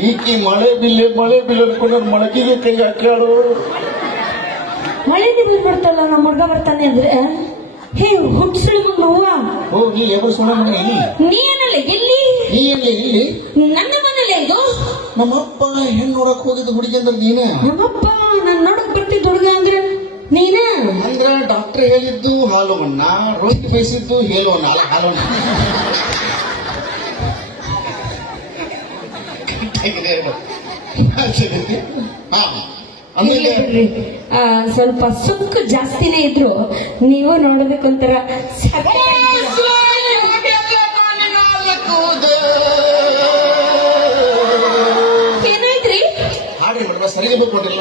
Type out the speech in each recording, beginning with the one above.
ನನ್ನ ಮೊಳಕಿಗೆ ಕೈ ಮಳೆ ಬಿಲ್ಲು ಬರ್ತಲ್ಲ ನಮ್ಮ ಹುಡ್ಗ ಬರ್ತಾನೆ ಅಂದ್ರೆ ಹೇ ನೋವ ಓ ನೀ ಎವರು ಸುಣ್ಣ ಮನೆ ನೀನಲ್ಲ ಎಲ್ಲಿ? ನೀ ಎಲ್ಲಿ ಇಲ್ಲಿ ನನ್ನ ಮನೇಲೆ ಇದು? ನಮ್ಮಪ್ಪ ಹೆಣ್ಣು ನೋಡಕ್ ಹೋಗಿದ್ದು ಹುಡುಗಿ ಅಂದ್ರೆ ನೀನೇ? ನಮ್ಮಪ್ಪ ನನ್ ನೋಡಕ್ ಬರ್ತಿದ್ದ ಹುಡುಗ ಅಂದ್ರೆ ನೀನ? ಅಂದ್ರ ಡಾಕ್ಟರ್ ಹೇಳಿದ್ದು ಹಾಲು ಮಣ್ಣ ರೋಹಿತ್ ಬೇಯಿಸಿದ್ದು ಹೇಳೋಣ ಅಲ್ಲ ಹಾ. ಆಮೇಲೆ ಸ್ವಲ್ಪ ಸುಕ್ಕು ಜಾಸ್ತಿನೇ ಇದ್ರು ನೀವು ನೋಡೋದಕ್ಕೊಂಥರ ಏನಾಯ್ತ್ರಿ? ಮೇಡಮ್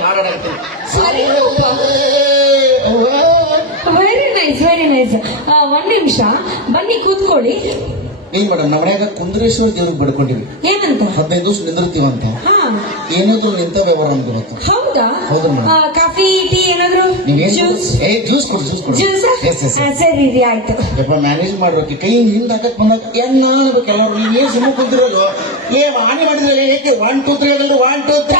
ಹಾಡಾಡ್ತೀನಿ ಸರಿ ವೆರಿ ನೈಸ್ ವೆರಿ ನೈಸ್ ಒಂದ್ ನಿಮಿಷ. ಬನ್ನಿ ಕೂತ್ಕೊಳ್ಳಿ. ಏನ್ ಮೇಡಮ್ ನಮ್ಮ ಮನ್ಯಾಗ ಕುಂದ್ರೇಶ್ವರ ದೇವ್ರಿಗೆ ಬಡ್ಕೊಂಡಿವಿ. ಏನಂತ? ಹದಿನೈದು ದಿವಸ ನಿಂದಿರ್ತೀವಂತ. ಹಾ. ಏನಾದ್ರು ನಿಂತ ವ್ಯವಹಾರ ಅಂತ ಗೊತ್ತು? ಹೌದಾ? ಹೌದು ಮೇಡಮ್. ಕಾಫಿ ಟೀ ಏನಾದ್ರು? ಜ್ಯೂಸ್ ಏ ಜ್ಯೂಸ್ ಕೊಡು ಜ್ಯೂಸ್ ಕೊಡು ಜ್ಯೂಸ್ ಎಸ್ ಎಸ್ ಸರಿ ರೀ ಆಯ್ತು. ಯಪ್ಪ ಮ್ಯಾನೇಜ್ ಮಾಡ್ಬೇಕು. ಕೈ ಹಿಂದ್ ಹಾಕಕ್ ಬಂದಾಗ ಏನ್ ಅನ್ಬೇಕು ಎಲ್ಲರೂ? ನೀವೇನ್ ಸುಮ್ಮ ಕುಂತಿರಲ್ಲ ಏ ವಾಣಿ ಮಾಡಿದ್ರೆ ಏಕೆ? ಒನ್ ಟೂ ತ್ರೀ ಅಂದ್ರೆ ಒನ್ ಟೂ ತ್ರೀ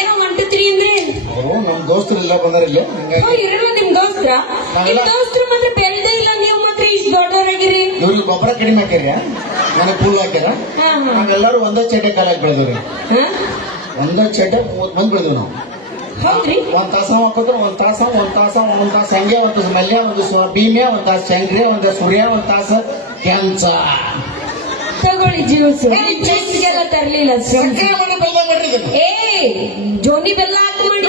ಏನೋ ಒನ್ ಟೂ ತ್ರೀ ಅಂದ್ರೆ? ಓ ನಮ್ ದೋಸ್ತರು ಇಲ್ಲ ಬಂದಾರಿಲ್ಲ ಇಲ್ಲ. ಹಂಗಾಗಿ ಇರಲ್ಲ ನಿಮ್ ದೋಸ್ತರ. ನಾವೆಲ್ಲ- ಮಾತ್ರ ಇಷ್ಟು ದೊಡ್ಡವರಾಗಿರಿ? ಇವ್ರಿಗೆ ಗೊಬ್ಬರ ಕಡಿಮೆ ಹಾಕ್ಯಾರ ನನಗೆ ಫುಲ್ ಹಾಕ್ಯಾರ. ಹಾ ಹಾ. ನಾವೆಲ್ಲರೂ ಒಂದೇ ಚಟೆ ಕಾಲಾಗಿ ಬೆಳೆದ್ರಿ ಹಾ? ಒಂದೇ ಚಟೆ ಮೂವತ್ ಮಂದಿ ಬೆಳೆದ್ವಿ ನಾವು. ಹೌದ್ರಿ? ಒಂದ್ ತಾಸ ಹಾಕೋದ್ರೆ ಒಂದ್ ತಾಸ ಒಂದ್ ತಾಸ ಒಂದ್ ತಾಸ. ಹಂಗೆ ಒಂದ್ ತಾಸ ಮಲ್ಯ ಒಂದು ಸ್ವ- ಭೀಮ್ಯ ಒಂದ್ ತಾಸ ಚಂಗ್ರೆ ಒಂದ್ ಸೂರ್ಯ ಒಂದ್ ತಾಸ ಕೆಂಚ. ತಗೊಳ್ಳಿ ಜ್ಯೂಸ್ ಜ್ಯೂಸ್ಗೆಲ್ಲ ತರ್ಲಿಲ್ಲ ಸ್ವಾಮಿ. ಏ ಜೋನಿ ಬೆಲ್ಲ ಹಾಕಿ ಮಾಡಿ.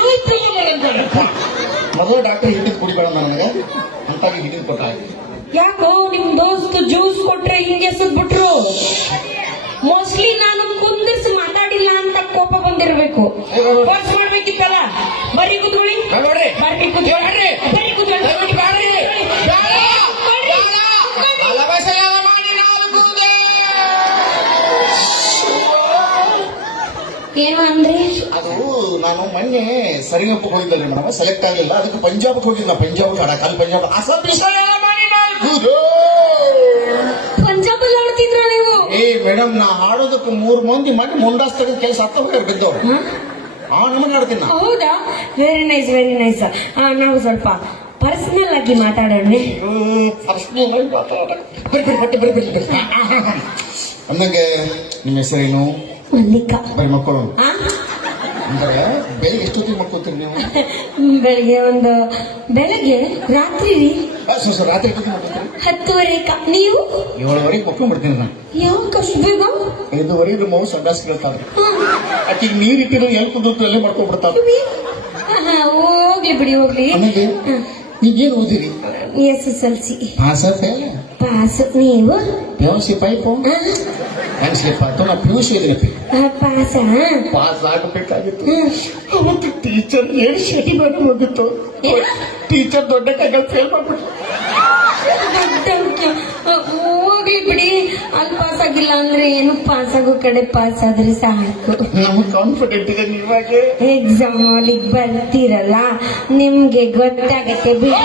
ಮೊದಲು ಡಾಕ್ಟರ್ ಹಿಡಿದು ಕುಡಿಬೇಡ ನನಗೆ. ಅಂತಾಗಿ ಹಿಡಿದು ಕೊಟ್ಟ ಯಾಕೋ ನಿಮ್ ದೋಸ್ತ್ ಜ್ಯೂಸ್ ಕೊಟ್ರೆ ಹಿಂಗೆ ಬಿಟ್ರು ಮೋಸ್ಟ್ಲಿ ನಾನು ಕುಂದಿರ್ಸಿ ಮಾತಾಡಿಲ್ಲ ಅಂತ ಕೋಪ ಬಂದಿರ್ಬೇಕು. ಫೋರ್ಸ್ ಮಾಡ್ಬೇಕಿತ್ತಲ್ಲ? ಬರೀ ಕುತ್ಕೊಳ್ಳಿ. ಬರ್ರಿ ಕೂತ್ಕೊಳ್ಳಿ. ಬರ್ರಿ ಕೂತ್ಕೊಳ್ಳಿ. ಏನು ಅಂದ್ರೆ? ಅದು ನಾನು ಮೊನ್ನೆ ಸರಿಗಪ್ಪಕ್ಕೆ ಹೋಗಿದ್ದಲ್ರಿ ಮೇಡಮ್. ಸೆಲೆಕ್ಟ್ ಆಗಲಿಲ್ಲ. ಅದಕ್ಕೆ ಪಂಜಾಬ್ಗೆ ಹೋಗಿದ್ದ ಪಂಜಾಬ್ ಕಲ್ ಪಂಜಾಬ್ ಅಸ್ಸಾಂ ಮೇಡಮ್ ನಾ ಹಾಡೋದಕ್ಕೆ ಮೂರ್ ಮಂದಿ ಮಾಡಿ ಮುಂದಾಸ್ ತೆಗೆದ ಕೆಲಸ ಹತ್ತ ಬಿದ್ದವ್ರು. ಹ? ಆ ನಮಗ್ ಆಡ್ತೀನಿ ನಾ ಹೌದಾ ವೆರಿ ನೈಸ್ ವೆರಿ ನೈಸ್ ನಾವು ಸ್ವಲ್ಪ ಪರ್ಸನಲ್ ಆಗಿ ಮಾತಾಡೋಣ. ಪರ್ಸ್ನಲ್ ಆಗಿ ಮಾತಾಡ ಬರ್ರಿ ಬರ್ರಿ ಬಟ್ಟೆ ಬರ್ರಿ ಬರ್ರಿ ಬರ್ರಿ. ಅಂದಂಗೆ ನಿಮ್ಮ ಹೆಸರೇನು ಮಲ್ಲಿಕಾ. ಬರೀ ಮಕ್ಕಳು ಆ? ಅಂದ್ರೆ ಬೆಳಿಗ್ಗೆ ಎಷ್ಟೊತ್ತಿಗೆ ಮಕ್ಕೋತೀರಿ ನೀವು? ಬೆಳಿಗ್ಗೆ ಒಂದು ಬೆಳಗ್ಗೆ ರಾತ್ರಿ ರೀ. ಆ, ಸೊ ಸೊ ರಾತ್ರಿ ಎಷ್ಟೊತ್ತಿಗೆ ಮಕ್ಕೋತೀರಿ? ಹತ್ತುವರೆ ನೀವು? ಏಳುವರೆಗೆ ಮಕ್ಕೊಂಡ್ಬಿಡ್ತೀನಿ ನಾನು. ಯಾವಾಗ ಅಷ್ಟು ಬೇಗ? ಐದುವರೆಗೆ ಮಗು ಸಂಡಾಸ್ ಕೇಳ್ತಾಳೆ ಹ್ಮ್. ಆಕಿಗೆ ನೀರು ಇಟ್ಟಿರೋ ಎಲ್ಲಿ ಕುಂದಿರ್ತು ಅಲ್ಲೇ ಮಾಡ್ಕೊಂಡ್ಬಿಡ್ತಾಳೆ ಇವಿ? ಆಹಾ, ಹೋಗ್ಲಿ ಬಿಡಿ ಹೋಗ್ಲಿ. ಆಮೇಲೆ ನೀವೇನು ಓದಿರಿ? S S L C. Pass fail pass ನೀವು? ಪಿ ಪೈಪು ಹೆಂಗ್ ಸ್ಲಿಪ್ ಆಯ್ತು. ನಾ ಪಿ ಯು ಸಿ ಓದಿನಪ್ಪಿ ಪಾಸ ಪಾಸ್ ಆಗಬೇಕಾಗಿತ್ತು. ಅವತ್ತು ಟೀಚರ್ ಏನ್ ಶಟಿ ಮಾಡಿ ಹೋಗಿತ್ತು. ಟೀಚರ್ ದೊಡ್ಡ ಕೈಗಳು ಫೇಲ್ ಮಾಡ್ಬಿಟ್ಟು ಹೋಗ್ಲಿ ಬಿಡಿ. ಅಲ್ಲಿ ಪಾಸ್ ಆಗಿಲ್ಲ ಅಂದ್ರೆ ಏನು ಪಾಸ್ ಆಗೋ ಕಡೆ ಪಾಸ್ ಆದ್ರೆ ಸಾಕು. ನಮ್ಗೆ ಕಾನ್ಫಿಡೆಂಟ್ ಇದೆ ನೀವಾಗೆ. ಎಕ್ಸಾಮ್ ಹಾಲಿಗೆ ಬರ್ತೀರಲ್ಲ ನಿಮ್ಗೆ ಗೊತ್ತಾಗತ್ತೆ ಬಿಡಿ?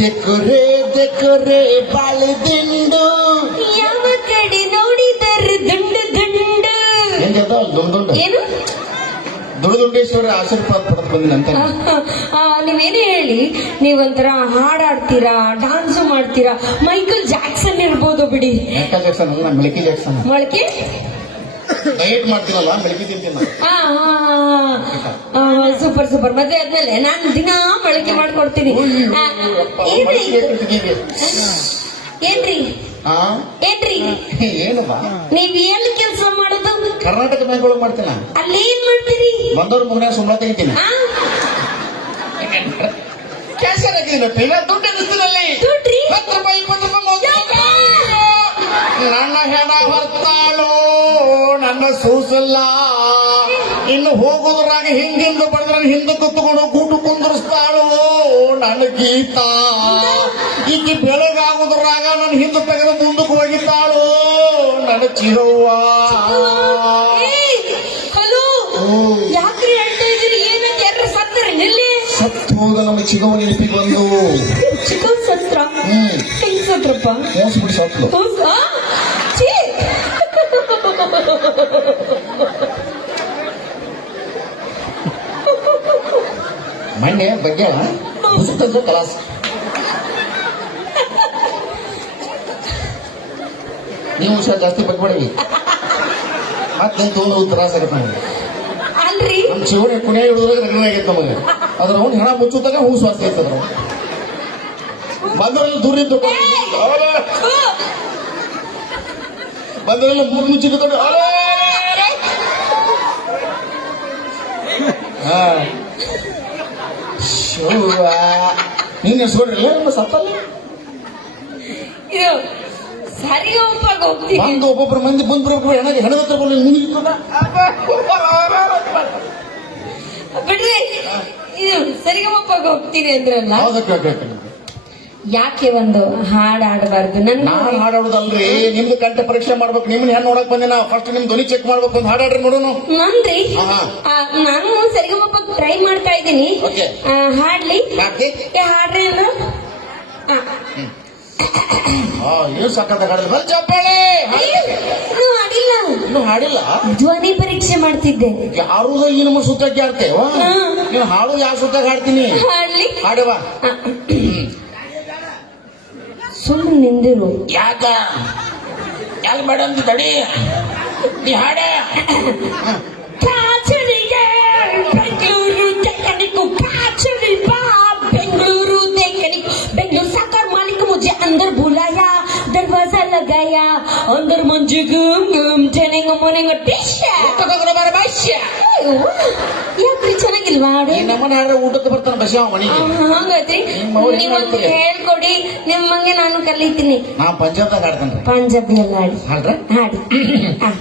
ದೆಕೊರೆ ದೆಕೊರೆ ಬಾಳೆ ದಿಂಡು. ಯಾವ ಕಡೆ ನೋಡಿದರೆ ದುಂಡು ದುಂಡು. ಹೆಂಗದ ದುಂಡ್ ದುಂಡ. ಏನು? ದುರ್ದುಂಡೇಶ್ವರ ಆಶೀರ್ವಾದ ಪಡೆದು ಬಂದಿನಂತ ನಂತರ. ನೀವೇನೇ ಹೇಳಿ ನೀವೊಂಥರ ಹಾಡಾಡ್ತೀರಾ ಡಾನ್ಸ್ ಮಾಡ್ತೀರಾ ಮೈಕಲ್ ಜಾಕ್ಸನ್ ಇರ್ಬೋದು ಬಿಡಿ. ಮೈಕಲ್ ಜಾಕ್ಸನ್ ಅಲ್ಲ ಮಿಲ್ಕಿ ಜಾಕ್ಸನ್. ಮೊಳಕೆ ಡಯಟ್ ಮಾಡ್ತೀನಲ್ಲ ಮಿಲ್ಕಿ ತಿಂತೀನಿ ಸೂಪರ್ ಸೂಪರ್. ಮದ್ವೆ ಆದ್ಮೇಲೆ ನಾನು ದಿನ ಬಳಕೆ ಮಾಡ್ಕೊಡ್ತೀನಿ. ಏನ್ರಿ? ಹಾ ಏನ್ರಿ? ಏನು ಬಾ ನೀವ್ ಎಲ್ಲಿ ಕೆಲಸ ಮಾಡೋದು? ಕರ್ನಾಟಕ ಬ್ಯಾಂಕ್ ಒಳಗೆ ಮಾಡ್ತೀನ? ಅಲ್ಲಿ ಏನ್ ಮಾಡ್ತೀರಿ? ಬಂದವ್ರ ಮುಗ್ನ ಸುಮ್ಮನೆ ತೆಗಿತೀನಿ ಆ? ಕ್ಯಾಶರ್ ಇಲ್ಲ ದುಡ್ಡು ಎನಿಸ್ತೀನಲ್ಲಿ ದುಡ್ಡ್ರಿ? ಹತ್ತು ರೂಪಾಯಿ ಇಪ್ಪತ್ತು ರೂಪಾಯಿ ಮೂವತ್ತು ರೂಪಾಯಿ. ನನ್ನ ಹೆಣ ಹೊತ್ತಾಳು ನನ್ನ ಸೂಸಲ್ಲ. ಇನ್ನು ಹೋಗೋದ್ರಾಗ ಹಿಂದಿಂದ ಬಡದ್ರ ಹಿಂದಕ್ಕೆ ಕುತ್ಕೊಂಡು ಕೂಟು ಕುಂದರ್ಸ್ತಾಳು ನನ್ನ ಗೀತ. ಈಕೆ ಬೆಳಗಾಗುದ್ರಾಗ ನನ್ನ ಹಿಂದೆ ತೆಗೆದು ಮುಂದಕ್ಕೆ ಹೋಗಿದ್ದಾಳು? ನನ್ನ ಚಿರವ್ವ. ಹಲೋ. ಯಾಕ್ರಿ ಹೇಳ್ತಾ ಇದೀರಿ ಏನಂತ ಯಾರು ಸತ್ತರಿ? ನಿಲ್ಲಿ ಸತ್ತು ಹೋದ ನಮ್ಮ ಚಿಗವ ನೆನಪಿಗೆ ಬಂದು ಚಿಕನ್ ಸತ್ರ? ಹೆಂಗ್ ಸತ್ರಪ್ಪ? ಮೋಸ ಬಿಡಿ ಸತ್ತು. ಹೌದಾ? ಮೊನ್ನೆ ಬಗ್ಗೆ ಪುಸ್ತಕ ಕಲಾಸ್ ನೀವು ಹುಷಾರ್ ಜಾಸ್ತಿ ಬಗ್ಬೇಡಿ ಮತ್ತೆ ತೋಲು ತ್ರಾಸ ಆಗತ್ತೆ ನಮಗೆ ಅಲ್ರಿ? ನಮ್ಮ ಶಿವನೇ ಕುಣಿಯ ಹಿಡಿದಾಗ ರಗಡ ಆಗೈತೆ ನಮಗೆ. ಅದ್ರ ಅವ್ನು ಹೆಣ ಮುಚ್ಚುತ್ತಾಗ ಹೂ ಸ್ವಾಸ ಐತೆ ಬಂದವರೆಲ್ಲ ದೂರ ಇದ್ದು ಬಂದ್ರೆಲ್ಲ ಮೂರು ಮುಚ್ಚಿಕೊಂಡು ಹಾ. ಶಿವ ನೀನ್ ನಮ್ಮ ಸತ್ತಲ್ಲ? ಇದು ಬಂದು ಒಬ್ಬೊಬ್ರು ಮಂದಿ ಬಂದ್ ಬರ್ಬೇಕು ಹೆಣಗೆ ಹೆಣದ ಹತ್ರ ಬರಲಿ ಮುನಿಗಿತ್ತದ ಬಿಡ್ರಿ. ಇದು ಸರಿಗಮಪ್ಪಾಗ ಹೋಗ್ತೀನಿ ಅಂದ್ರಲ್ಲ. ಯಾಕೆ ಒಂದು ಹಾಡ್ ಆಡಬಾರ್ದು ನನ್ ನಾನ್ ಹಾಡೋದಲ್ರಿ. ನಿಮ್ದು ಕಂಠ ಪರೀಕ್ಷೆ ಮಾಡ್ಬೇಕು. ನಿಮ್ನ ಹೆಣ್ಣು ನೋಡಕ್ ಬಂದೆ ನಾ. ಫಸ್ಟ್ ನಿಮ್ ಧ್ವನಿ ಚೆಕ್ ಮಾಡ್ಬೇಕು. ಒಂದು ಹಾಡಾಡ್ರಿ ನೋಡೋನು. ನಂದ್ರಿ? ನಾನು ಸರಿಗಮಪ್ಪ ಟ್ರೈ ಮಾಡ್ತಾ ಇದ್ದೀನಿ. ಹಾಡ್ಲಿ. ಹಾಡ್ರಿ ಅಂದ್ರೆ. ಏನು ಸಕ್ಕತ್ತ ಹಾಡಿಲ್ಲ ಬಲ್ ಚಪ್ಪಾಳೆ! ಹಾಡಿಲ್ಲ ಇನ್ನು ಹಾಡಿಲ್ಲ? ಧ್ವನಿ ಪರೀಕ್ಷೆ ಮಾಡ್ತಿದ್ದೆ. ಯಾರು ಈ ನಮ್ಮ ಸುತ್ತಕ್ಕೆ ಆಡ್ತೇವ. ನೀನು ಹಾಡು ಯಾವ ಸುತ್ತ ಹಾಡ್ತೀನಿ? ಹಾಡ್ಲಿ. ಹಾಡುವ ಸುಮ್ಮನೆ ನಿಂದಿರು. ಯಾಕ? ಯಾಕೆ ಅಂತ ತಡಿ. ನೀ ಹಾಡ. ಪ್ರಾಚನಿಗೆ ಬೆಂಗಳೂರು ಕಾಚರಿ अंदर बुलाया दरवाजा लगाया अंदर मंजू गुम गुम ಜನೆಂಗ ಮೊನೆಂಗ ಟಿಶ್ ಯಾಕ್ರಿ ಚೆನ್ನಾಗಿಲ್ವಾ ಹಾಡು ಈ ನಮ್ಮನೆ ಹಾಡ್ರೆ ಊಟಕ್ಕೆ ಬರ್ತಾನೆ ಬಸ್ಸಿ ಅವ ಮನೆಗೆ ಹಂಗೈತ್ರಿ ನಿಮ್ಮ ಅವ್ರು ಹೆಂಗ್ ನೀವೊಂದು ಮಾಡ್ತೀರಿ? ಹೇಳ್ಕೊಡಿ ನಿಮ್ಮಂಗೆ ನಾನು ಕಲಿತೀನಿ ನಾ ಪಂಜಾಬ್ದಾಗ ಹಾಡ್ತೇನ್ರಿ ಪಂಜಾಬಿ ಎಲ್ಲ ಹಾಡಿ ಹಾಡ್ರ ಹಾಡಿ ಆ,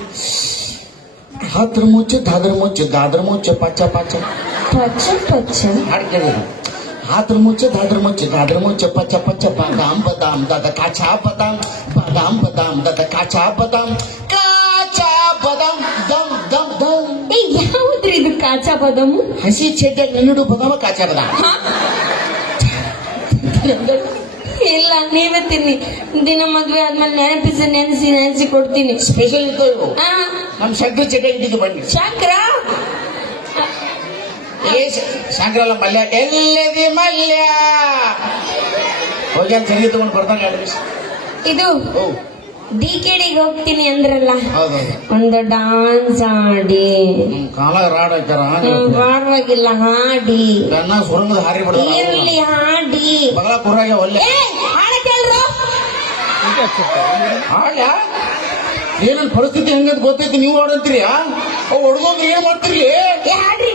ಹಾದ್ರ ಮುಚ್ಚ ದಾದ್ರ ಮುಚ್ಚ ದಾದ್ರ ಮುಚ್ಚ ಪಚ್ಚ ಪಚ್ಚ ಪಚ್ಚ ಪಚ್ಚ ಹಾಡ್ ಕೇಳಿದ್ರು ಹಾದ್ರ ಮುಚ್ಚೆ ದಾದ್ರ ಮುಚ್ಚೆ ದಾದ್ರ ಮುಚ್ಚೆ ಪಚ್ಚ ಪಚ್ಚ ಬಾದಾಮ್ ಬದಾಮ್ ದದ ಕಾಚಾ ಬದಾಮ್ ಬಾದಾಮ್ ಬದಾಮ್ ದದ ಕಾಚಾ ಬದಾಮ್ ಕಾಚಾ ಬದಾಮ್ ದಮ್ ದಮ್ ದಮ್ ಯಾವ್ದ್ರಿ ಇದು ಕಾಚಾ ಬದಾಮ್? ಹಸಿ ಚೆಡ್ಡ ನೆನಡು ಬದಾಮ ಕಾಚಾ ಬದಾಮ್. ಇಲ್ಲ ನೀವೇ ತಿನ್ನಿ. ದಿನ ಮದ್ವೆ ಆದ್ಮೇಲೆ ನೆನಪಿಸಿ ನೆನೆಸಿ ನೆನೆಸಿ ಕೊಡ್ತೀನಿ. ಸ್ಪೆಷಲ್ ಇತ್ತು ಹಾ. ಶಂಕರ ಚೆಡ್ಡ ಇಟ್ಟಿದ್ದು ಬನ್ನಿ. ಶಂಕರ ಶಂಕರಲ್ಲ ಮಲ್ಯ ಎಲ್ಲದಿ ಮಲ್ಯ? ಹೋಗಿ ಅಂತ ತಗೊಂಡು ಬರ್ತಾನೆ ಎರಡು ಇದು ಡಿ ಡಿಗೆ ಹೋಗ್ತೀನಿ ಅಂದ್ರಲ್ಲ ಒಂದು ಡಾನ್ಸ್ ಆಡಿ. ಕಾಲ ರಾಡ್ ಹಾಕ್ಯಾರ ಹ್ಮ್, ಪರವಾಗಿಲ್ಲ ಹಾಡಿ. ಗನ್ನ ಸುರಂಗದ ಹಾರಿ ಬಿಡದಾರ ಇರ್ಲಿ ಹಾಡಿ? ಬಗಲ ಕುರ್ರಾಗ ಒಲ್ಲೆ. ಏ ಹಾಡಕ್ಕೆ ಹೇಳ್ರು ಹಾಡ್ಯ ಏನನ್ ಪರಿಸ್ಥಿತಿ ಹೆಂಗಂತ ಗೊತ್ತೈತಿ ನೀವು ಹಾಡಂತೀರಿ ಅವ್ ಹೊಡ್ದೋದ್ರೆ ಏನ್ ಮಾಡ್ತೀರಿ ಹಾಡ್ರಿ.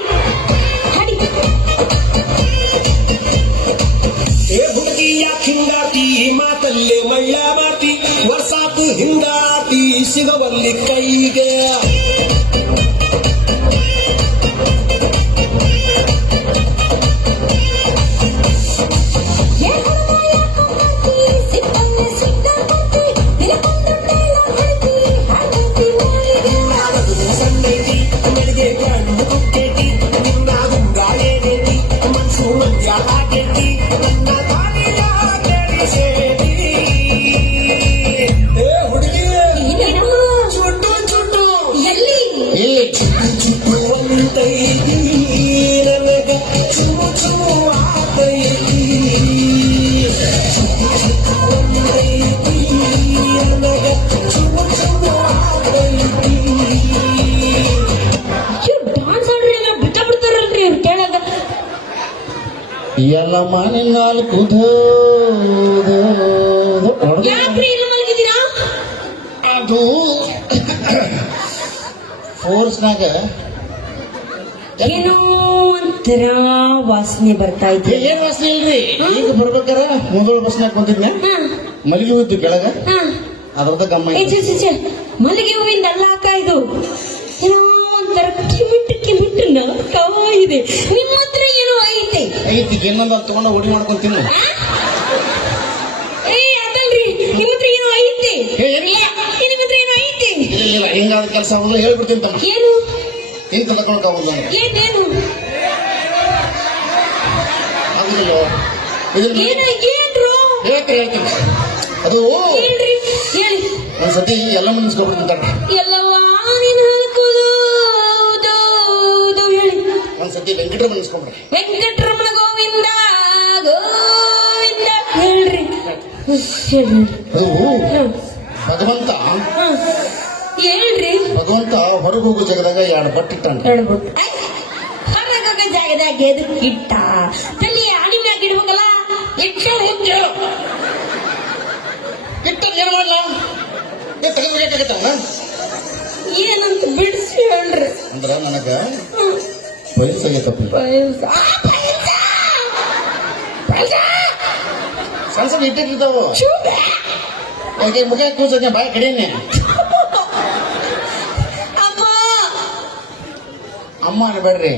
ಏ ಹುಡುಗಿಯ ಹಿಂಗಾತಿ ಮಾತಲ್ಲೇ ಮಳ್ಳ ಮಾತಿ ವರ್ಷಾತು ಹಿಂಗಾತಿ ಸಿಗವಲ್ಲಿ ಕೈಗೆ ಎಲ್ಲ ಮನೆ ನಾಲ್ಕು ಅದು ಫೋರ್ಸ್ನಾಗ ಏನೋ ಒಂಥರ ವಾಸನೆ ಬರ್ತಾ ಇದೆ. ಏನ್ ವಾಸನೆ ಇಲ್ರಿ? ಈಗ ಬರ್ಬೇಕಾರ ಮುಂದೋಳ ಬಸ್ನಾಗ ಹಾಕೊಂತಿದ್ನ ಮಲಗಿ ಮಲ್ಲಿಗೆ ಹೋಯ್ತು ಕೆಳಗ. ಹಾ. ಅದ್ರದ ಗಮ್ಮ. ಮಲ್ಲಿಗೆ ಹೂವಿಂದ ಅಲ್ಲ ಹಾಕ ಇದು. ಏನೋ ಒಂಥರ ಕಿಮಿಟ್ಟು ಕಿಮಿಟ್ಟು ನಗ್ತಾ ಇದೆ. ನಿಮ್ಮ ಹತ್ರ ಐತೆ ಇನ್ನೊಂದು ಅಲ್ಲಿ ತಗೊಂಡು ಒಡಿ ಮಾಡ್ಕೊಂಡ್ ತಿನ್ನು. ಇಲ್ಲ ಹಿಂಗಾದ ಕೆಲಸ ಆಗೋದು ಹೇಳ್ಬಿಡ್ತೀನಿ ತಮ್ಮ. ಏನು? ಹಿಂಗ್ ಏನೇನು ಆಗುದಿಲ್ಲ. ಇದನ್ನ ಹೇಳ್ತೀನಿ ಹೇಳ್ತೀನಿ. ಅದು ಒಂದ್ಸತಿ ಎಲ್ಲ ಮುನ್ನಿಸ್ಕೊಬಿಡ್ತಿದ್ದಾರೆ ಎಲ್ಲವ್ವ ಒಂದ್ಸತಿ ವೆಂಕಟರಮಣ ಇಸ್ಕೊಂಡ್ರೆ ವೆಂಕಟರಮಣ ಗೋವಿಂದ ಗೋವಿಂದ ಹೇಳ್ರಿ. ಭಗವಂತ. ಹೇಳ್ರಿ. ಭಗವಂತ ಹೊರಗೆ ಹೋಗೋ ಜಾಗದಾಗ ಎರಡು ಬಟ್ಟಿಟ್ಟಾನ ಹೇಳ್ಬಿಟ್ಟು ಹೊರಗೋಗ ಜಾಗದಾಗ ಎದಕ್ ಇಟ್ಟ. ತಲೆ ಆಡಿ ಮ್ಯಾಗ ಇಡ್ಬೇಕಲ್ಲ? ಇಟ್ಟ ಹುಚ್ಚು ಇಟ್ಟ ಏನ್ ಮಾಡಲ್ಲ ಏನಂತ ಬಿಡಿಸಿ ಹೇಳ್ರಿ. ಅಂದ್ರ ನನಗ ಆ, ಪೈಸ! ಪೈಸ! ಸಣ್ಣ ಸಣ್ಣ ಇಟ್ಟಿರ್ತಾವ! ಯಾಕೆ ಮುಖ ಕೂಸಕ್ಕೆ ಬಾಯ್ ಕಡೆನೆ. ಅಮ್ಮ! ಅನ್ಬೇಡ್ರಿ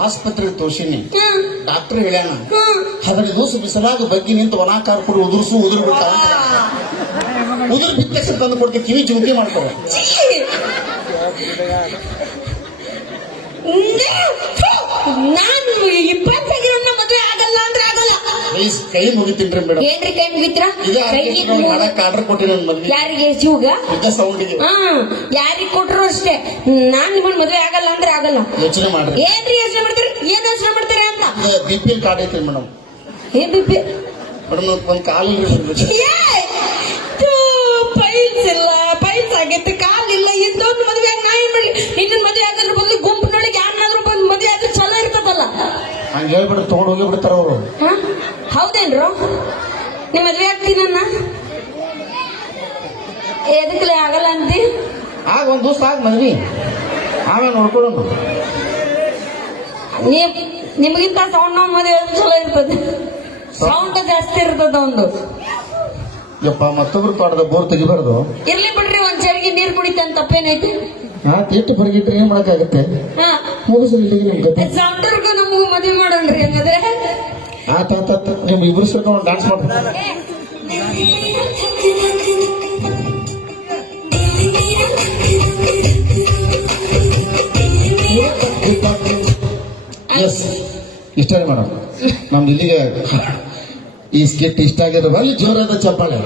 ಆಸ್ಪತ್ರೆಗೆ ತೋರ್ಸಿನಿ. ತೋಷಿನಿ ಡಾಕ್ಟರ್ ಹೇಳ್ಯಾನ ಅದ್ರ ಹದಿನೈದು ದಿವಸ ಬಿಸಲಾಗ ಬಗ್ಗೆ ನಿಂತು ವನಾಕಾರ ಕೊಡು ಉದುರ್ಸು ಉದುರು ಬಿಟ್ಟ ಉದುರು ಬಿತ್ತಕ್ಷ ತಂದು ಕೊಡ್ತೀವಿ ಕಿವಿ ಚುಮಕಿ ಮಾಡ್ಕೋ! ನಾನು ಇಪ್ಪತ್ತಾಗಿರೋ ಮದುವೆ ಆಗಲ್ಲ ಅಂದ್ರೆ ಆಗಲ್ಲ. ಪ್ಲೀಸ್ ಕೈ ಮುಗಿತೀನ್ರಿ ಮೇಡಮ್. ಏನ್ರಿ ಕೈ ಮುಗಿತ್ರ? ಮಾಡಕ್ ಆರ್ಡರ್ ಕೊಟ್ಟಿನಿ ನನ್ನ ಮದ್ವೆ. ಯಾರಿಗೆ ಜೀವಗ ಸೌಂಡ್ ಸೌಂಡಿಗೆ ಹಾ ಯಾರಿಗೆ ಕೊಟ್ರು ಅಷ್ಟೇ. ನಾನ್ ನಿಮ್ಮನ್ ಮದ್ವೆ ಆಗಲ್ಲ ಅಂದ್ರೆ ಆಗಲ್ಲ. ಯೋಚನೆ ಮಾಡ್ರಿ. ಏನ್ರಿ ಯೋಚನೆ ಮಾಡ್ತೀರಿ? ಏನ್ ಯೋಚನೆ ಮಾಡ್ತಾರೆ ಅಂತ? ಬಿ ಪಿ ಎಲ್ ಕಾರ್ಡ್ ಐತ್ರಿ ಮೇಡಮ್. ಏನ್ ಬಿಪ್ಪಿ ಮೇಡಮ್ ಒಂದ್ ಕಾಲ್ ಪೈಲ್ಸ್ ಇಲ್ಲ ಪೈಲ್ಸ್ ಆಗೈತೆ ಕಾಲಿಲ್ಲ. ಇಂದೊಂದು ಮದ್ವೆ ನಾ ಏನ್ ಮಾಡ್ಲಿ? ಇನ್ನೊಂದು ಮದ್ವೆ ಆಗೋದ್ರ ಬದಲು ಗುಂಪಿನೊಳಗೆ ಯಾರನ್ನಾದ್ರೂ ಬಂದು ಮದ್ವೆ ಆದ್ರೆ ಚಲೋ ಇರ್ತದಲ್ಲ ಹಂಗ ತಗೊಂಡು ಹೋಗಿ ಬಿಡ್ತಾರ ಅವರು. ಹಾ? ಹೌದೇನ್ರು? ನಿಮ್ಮ ಮದ್ವೆ ಆಗ್ತೀನನ್ನ ಎದಕ್ಲೆ ಆಗಲ್ಲ ಅಂತಿ? ಆಗ ಒಂದ್ ದಿವಸ ಆಗ ಮದ್ವಿ. ಆಮೇಲೆ ನೋಡ್ಕೊಳ್ಳೋಣ. ನೀವ್ ನಿಮಗಿಂತ ಸೌಂಡ್ ನಾವು ಮದುವೆ ಆದ್ರೆ ಚಲೋ ಇರ್ತದೆ. ಸೌಂಡ್ ಜಾಸ್ತಿ ಇರ್ತದ ಒಂದು ಯಪ್ಪ ಮತ್ತೊಬ್ರು ತೋಟದ ಬೋರ್ ತೆಗಿಬಾರ್ದು. ಇರ್ಲಿ ಬಿಡ್ರಿ ಒಂದ್ ಚರಿಗೆ ನೀರ್ ಕುಡಿತಂತ ತಪ್ಪೇನೈತಿ ಹಾ ತಿಟ್ಟು ಬರ್ಗಿಟ್ರೆ ಏನ್ ಮಾಡಕ್ಕಾಗತ್ತೆ? ಹಾ ಸೌಂಡರ್ಗೂ ನಮಗೂ ಮದುವೆ ಹಂಗಾದ್ರೆ? ಆತ ಆತ ಆತ. ನಿಮ್ ಇಬ್ರು ಸೇರ್ಕೊಂಡು ಡಾನ್ಸ್ ಮಾಡ್ರಿ ಎಸ್ ಇಷ್ಟ ಮೇಡಮ್. ನಮ್ದು ಇಲ್ಲಿಗೆ ಈ ಸ್ಕಿಟ್ ಇಷ್ಟ ಆಗಿರೋ ಅಲ್ಲಿ ಜೋರಾದ ಚಪ್ಪಾಳೆ.